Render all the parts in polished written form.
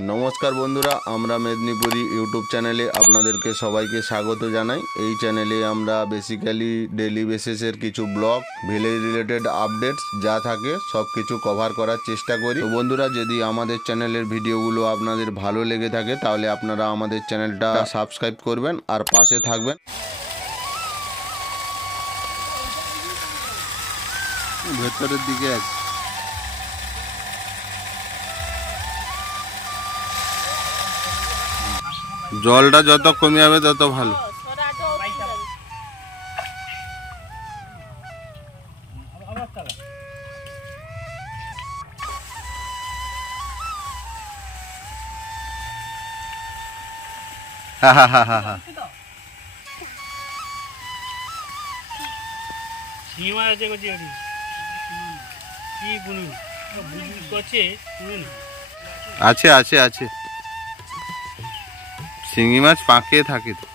नमस्कार बंधुरा आमरा मेदिनीपुरी यूट्यूब चैनेले आपनादेरके सबाइके स्वागत जानाई। এই চ্যানেলে আমরা বেসিক্যালি ডেইলি বেসিসের কিছু ব্লগ ভিলেজ রিলেটেড আপডেটস যা থাকে সব কিছু কভার করার চেষ্টা করি। তো বন্ধুরা যদি আমাদের চ্যানেলের ভিডিওগুলো আপনাদের ভালো লেগে থাকে তাহলে আপনারা আমাদের চ্যানেলটা সাবস্ক্রাইব করবেন আর পাশে থাকবেন। ভেতরের দিকে আছে জলটা যত কমে যাবে তত ভালো। হা হা হা হা হা সীমা আছে কোচি ওটি কি বুনু বুঝি কোচে শুনুন আছে আছে আছে শিঙি মাছ পাঁকে থাকে তো।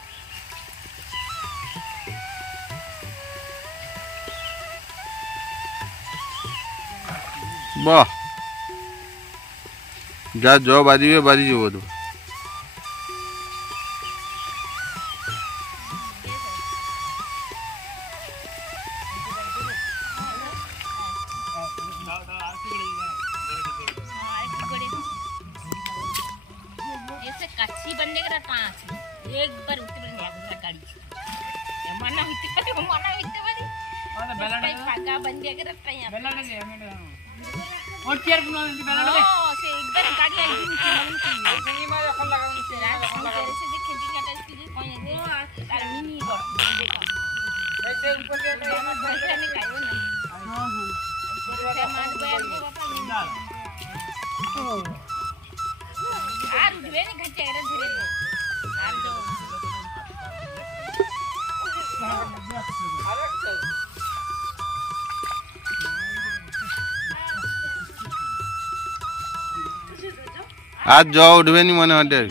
বাহ যা জ বাজিবে বাজি যাব তো। कच्ची बनने का पांच एक बार उतर गया गाड़ी मना होते पारी कई पागा बन गया के रखता यहां बेला लगे हमें और चेयर बना दे बेला लगे से एक बार गाड़ी आई दिन की संगी में अपन लगाऊं से से देखे दिन का इसकी कोई है तार मिनी को ऐसे ऊपर के भैया ने कायो ना हां हां से मान बैल को बापा निकाल यार उठवे नहीं घंटे अगर धीरे लो यार जो आज ज उठबे नहीं मने हटे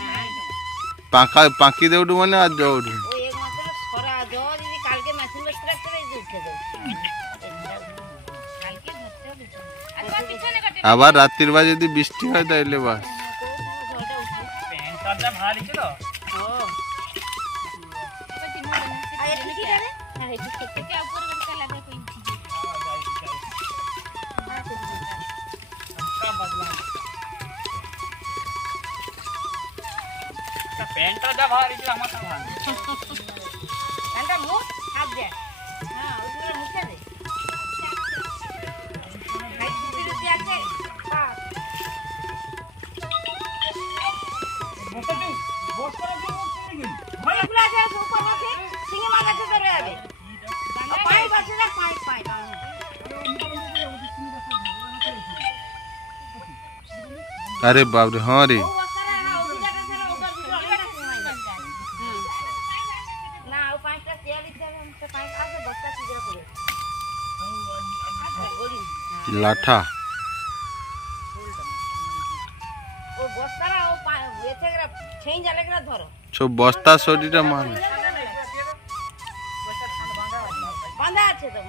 पाका पाकी दे उठू मने आज ज उठबे ओ एक मात्र छोरा जो यदि काल के मशीन में स्ट्रक करे उठे दो काल के धरते अच्छा पीछे ने कटे আবার রাত্রির বাজে যদি বৃষ্টি হয় তাইলে বাস তাজা ভারী ছিল ও আরে ঠিক আছে আরে ঠিক থেকে ऊपर करके लगे कोई का बदला ता पेंटा जा भारी ছিল আমার ভালো एंटा मुंह हाथ दे हां उसमें मुंह दे भाई कितने रुपया के पास बोट করে দিয়ে উঠে গেল भाई खुला जा ऊपर रखे सिंह मागा से करे आगे पाई बचे ना पाई अरे बाप रे हाँ रे लाठा ओ बस्तारा ओ एथेगरा छेई जालेगरा धरो सब बस्ता शरीरটা मान बांधा আছে তো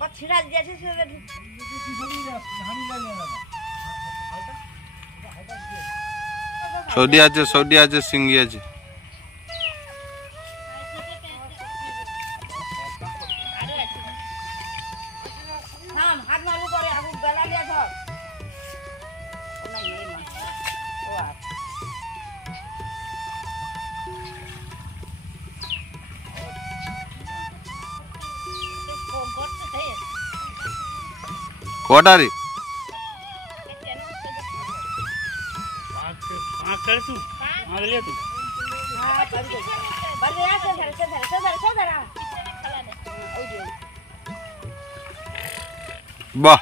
पछिड़ा जैसे से সৌদি আছে সিঙ্গি আছে हां हाथ मारू करे अब गला लिया धर नहीं नहीं ओ आ কটা রে पांच कर तू आ ले तू हां बल गया से धर বাহ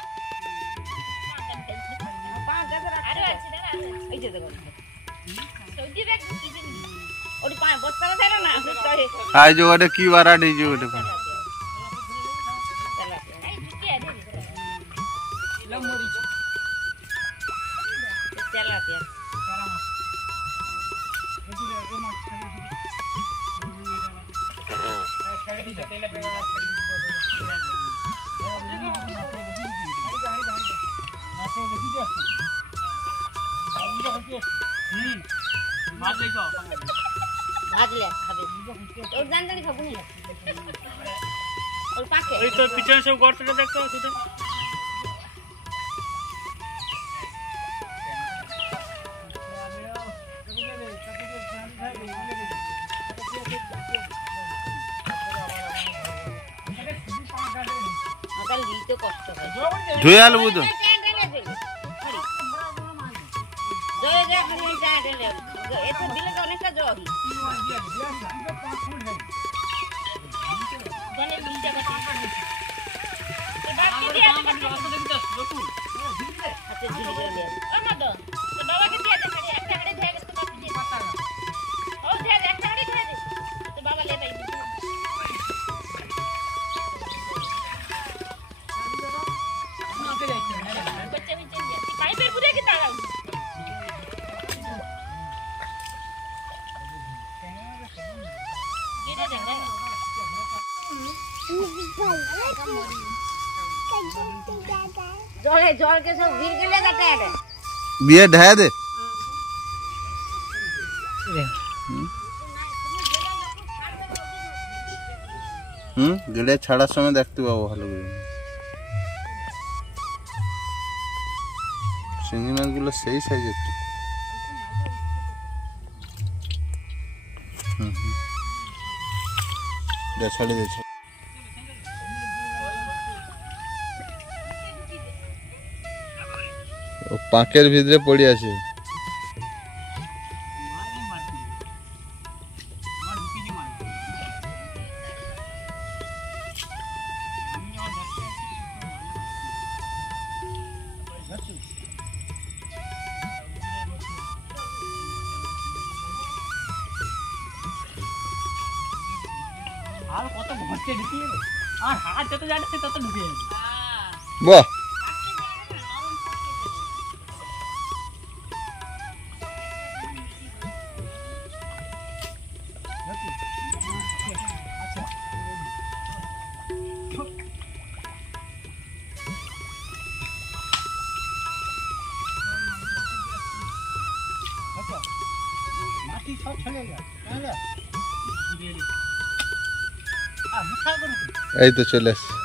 আজ ওটা কি বারা দিছে ওটা ভাজলে তো ভাজলে খাবে ওর জান জানি খাবো না ওর পাকে ওই তো পিছনে সব গর্তটা দেখতো সেটা আকাল দিতে কষ্ট হয় ধুয়ে আলবো তো জয় জয় খালি যায় রে এতে দিলে তো অনেকটা জয় বলে মিলতে কথা তো ডাকি দিয়ে আচ্ছা ঝুলি গেলে ও না তো বাবাকে দিয়ে দে খালি একটা গাড়ি ধরে গেছে বাবা দিয়ে ও ধরে একটা গাড়ি ধরে দে তো বাবা লে পাই बच्चे भी चल गया पानी पे पूरे की तारा ये दे देंगे জলে জলকে সব ভিড় গেলে কাটে এটা বিয়ে ঢায়া দে গেলে ছাড়ার সময় দেখতে পাবো ভালো করে চিংড়ি মাছগুলো সেই সাইজের ছাড়ি দিয়েছে ও পাকের ভিতরে পড়ে আছে আর কত ঘরতে ঢুকিয়ে আর হাত যত যাচ্ছে তত ঢুকিয়ে বাহ মাটি সব ছেড়ে যায় তাহলে এই তো চলে আসছে